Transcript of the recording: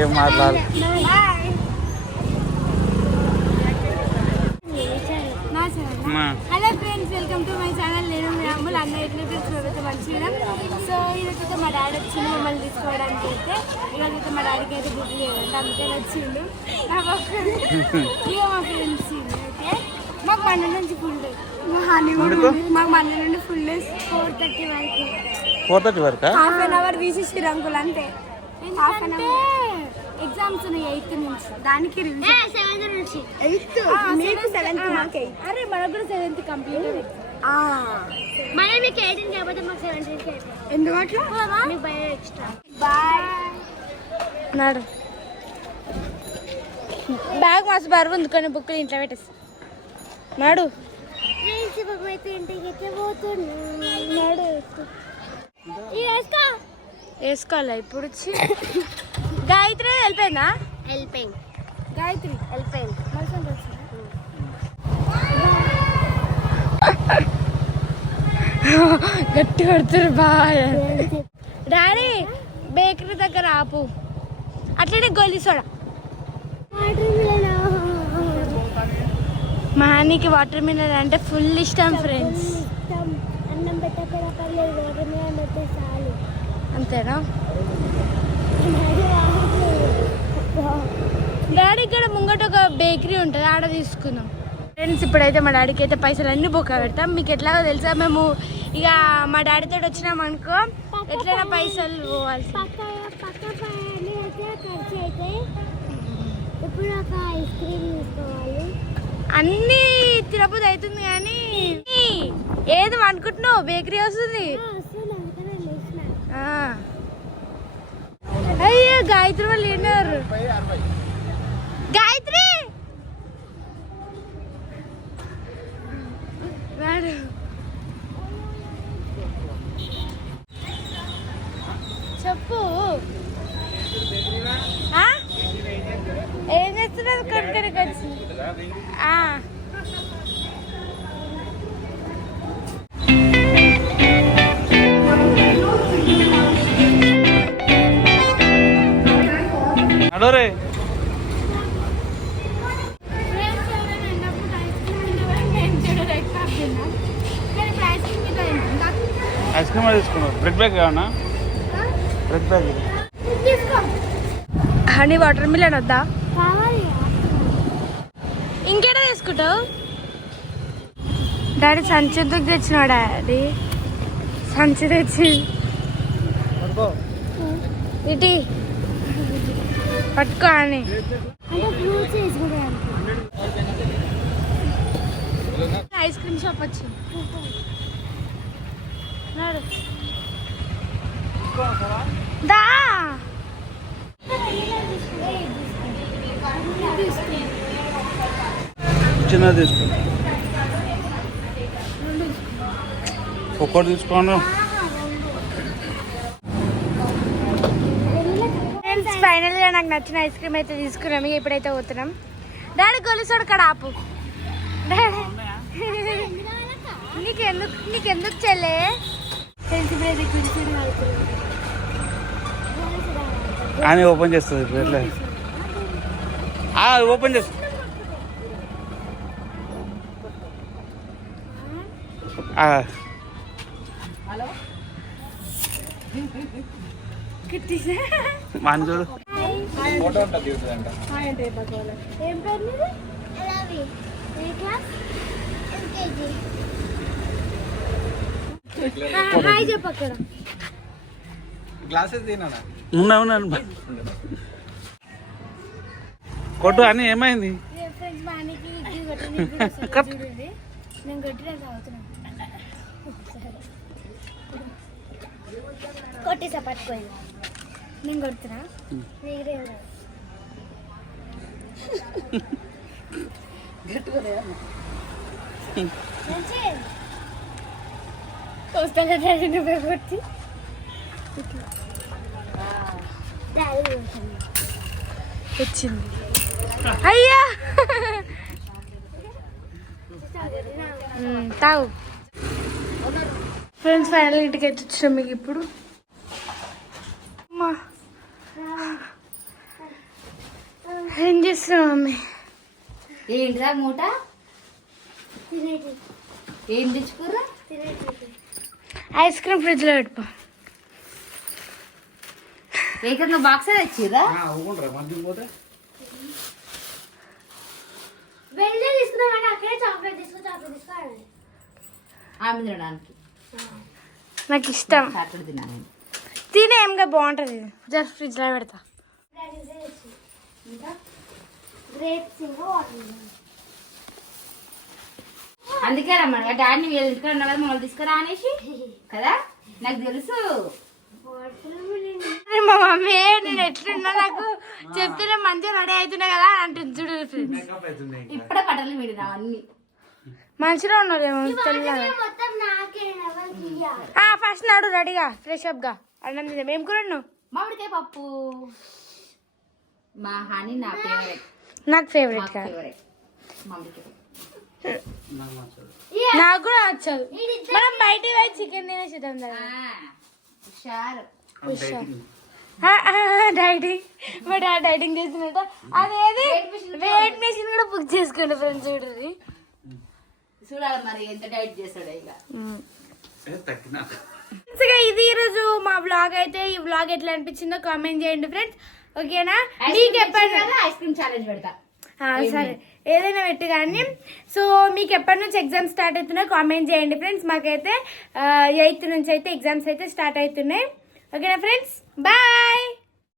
ఏం మాట్లాడు. Hello friends, welcome to my channel. నేను మీ అమ్ములు అన్న ఎట్లయితే మంచిగా. సో ఈరోజైతే మా డాడీ వచ్చిండు మమ్మల్ని తీసుకోవడానికి. అయితే ఈరోజైతే మా డాడీకి అయితే గుర్తు లేదంటే అందుకని వచ్చిండు. ఇక మా ఫ్రెండ్స్ అయితే మాకు మన నుంచి ఫుల్ డే, మాకు మన నుండి ఫుల్ డే 4:30 వరకు. 4:30 వరకు హాఫ్ అన్ అవర్ తీసేసి రంగులు అంతే. హాఫ్ అన్ అవర్ ఎగ్జామ్స్ ఉన్నాయి 8th నుంచి. దానికి 7th నుంచి 8th మీకు 7th మాకు 8th. అరే మనకు కూడా 7th కంప్లీట్. మరి మీకు 18 కాకపోతే మాకు 17 ఎందుకట్లా మీకు బై ఎక్స్ట్రా. బాయ్ నాడు బ్యాగ్ మస్తు బరువు ఉంది కొన్ని బుక్కులు ఇంట్లో పెట్టేసి నాడు. అయితే ఇంటికి అయితే పోతున్నాడు. వేసుకోవాలా ఇప్పుడు వచ్చి గాయత్రి వెళ్ళిపోయిందా? వెళ్ళిపోయింది గాయత్రి, వెళ్ళిపోయింది. గట్టి పడుతురు బాగా. డాడీ బేకరీ దగ్గర ఆపు, అట్లనే గోలీ సోడా. మా హనీకి వాటర్ మిలన్ అంటే ఫుల్ ఇష్టం ఫ్రెండ్స్. అన్నం పెట్టకుండా పర్లేదు, వాటర్ మిలన్ అయితే చాలు. అంతేనా? డాడీ ఇక్కడ ముంగట ఒక బేకరీ ఉంటుంది, ఆడ తీసుకున్నాం ఫ్రెండ్స్. ఇప్పుడైతే మా డాడీకి అయితే పైసలు అన్నీ బొక్క పెడతాం. మీకు ఎట్లాగో తెలుసా, మేము ఇక మా డాడీతో వచ్చినాం అనుకో ఎట్లయినా పైసలు పోవాల్సి. ఇప్పుడు ఒక ఐస్ క్రీమ్ తీసుకోవాలి. అన్నీ తిరుపతి అవుతుంది కానీ ఏది అనుకుంటున్నావు? బేకరీ వస్తుంది. అయ్యో గాయత్రి వాళ్ళు విన్నారు. గాయత్రి చెప్పు, ఏం చేస్తున్నారు? కొనుక్కడికి వచ్చి అడోరే ఐస్ క్రీమ్ తీసుకున్నావు. బ్రెడ్ బ్యాగ్ కావనా? Bread bag. Honey watermelon వద్దా? ఇంకేడా తీసుకుంటావు? డాడీ సంచి ఎందుకు తెచ్చినావు? డాడీ సంచి తెచ్చి ఇటీ పట్టుకో అని. ఐస్ క్రీమ్ షాప్ వచ్చింది. దా చిన్నది తీసుకో, ఒక్కటి తీసుకోండి. ఫైనల్గా నాకు నచ్చిన ఐస్ క్రీమ్ అయితే తీసుకున్నాం. ఇప్పుడైతే పోతున్నాం. డాడీ గొలుసాడు కాడ ఆపు. నీకెందుకు చెల్లే? అని ఓపెన్ చేస్తుంది ఇప్పుడు. ఎట్లా ఓపెన్ చేస్తుంది? చూడు ఉన్నా కొట్టు అని. ఏమైంది? కొట్టేసా పట్టుకోండి. నేను కొడుతున్నా. వచ్చింది. అయ్యా తాగు. ఫ్రెండ్స్ ఫైనల్ ఇంటికి వచ్చాం. మీకు ఇప్పుడు ఏం చేస్తున్నావు మమ్మీ? ఏంటిరా మూట ఏం తెచ్చుకోరా? ఐస్ క్రీమ్ ఫ్రిడ్జ్ లో పెట్టుకో. ఏకంగా బాక్స్ తెచ్చిరా? ఊకుంటారా మధ్య పోతే వెళ్ళి తీసుకున్నామంటే అక్కడే చాక్లెట్ తీసుకోవాలి. ఆమె తినడానికి నాకు ఇష్టం. చాక్లెట్ తినాలి. తినేంగా బాగుంటుంది. జస్ట్ ఫ్రిడ్జ్ లో పెడతా. అందుకే రమ్మని డాడీని వీళ్ళు తీసుకురా కదా, మమ్మల్ని తీసుకురా అనేసి కదా, నాకు తెలుసు. మా మమ్మీ నేను ఎట్లున్నా నాకు చెప్తే మంచిగా రెడీ అవుతున్నా కదా అంటుంది చూడు. ఇప్పుడే పట్టలు విడినా అన్ని మంచిగా ఉన్నారేమో తెల్లగా. ఫస్ట్ నాడు రెడీగా ఫ్రెష్ అప్ గా అన్నం తిందాం. ఏం కూర ఉన్నావు? మామిడికాయ పప్పు. మా హనీ నా ఫేవరెట్. నాకు ఫేవరెట్ కాదు. ఫేవరెట్ మామిడికాయ. నాకు కూడా నచ్చదు. మనం బయటికి పోయి చికెన్ తినేసిద్దాం. హుషారు. డైటింగ్ మా డాడీ డైటింగ్ చేస్తున్నట్టు. అదేది వెయిట్ మెషిన్ కూడా బుక్ చేసుకోండి ఫ్రెండ్స్. చూడండి చూడాలి మరి ఎంత డైట్ చేస్తాడు ఇక. ఇది ఈరోజు మా వ్లాగ్ అయితే. ఈ వ్లాగ్ ఎట్లా అనిపించిందో కామెంట్ చేయండి ఫ్రెండ్స్. ఓకేనా? మీకు ఎప్పటి ఐస్ క్రీమ్ ఛాలెంజ్ పెడతా. సరే ఏదైనా పెట్టి కానీ. సో మీకు ఎప్పటి నుంచి ఎగ్జామ్స్ స్టార్ట్ అవుతున్నాయో కామెంట్ చేయండి ఫ్రెండ్స్. మాకైతే 8th నుంచి అయితే ఎగ్జామ్స్ అయితే స్టార్ట్ అవుతున్నాయి. ఓకేనా ఫ్రెండ్స్? బాయ్.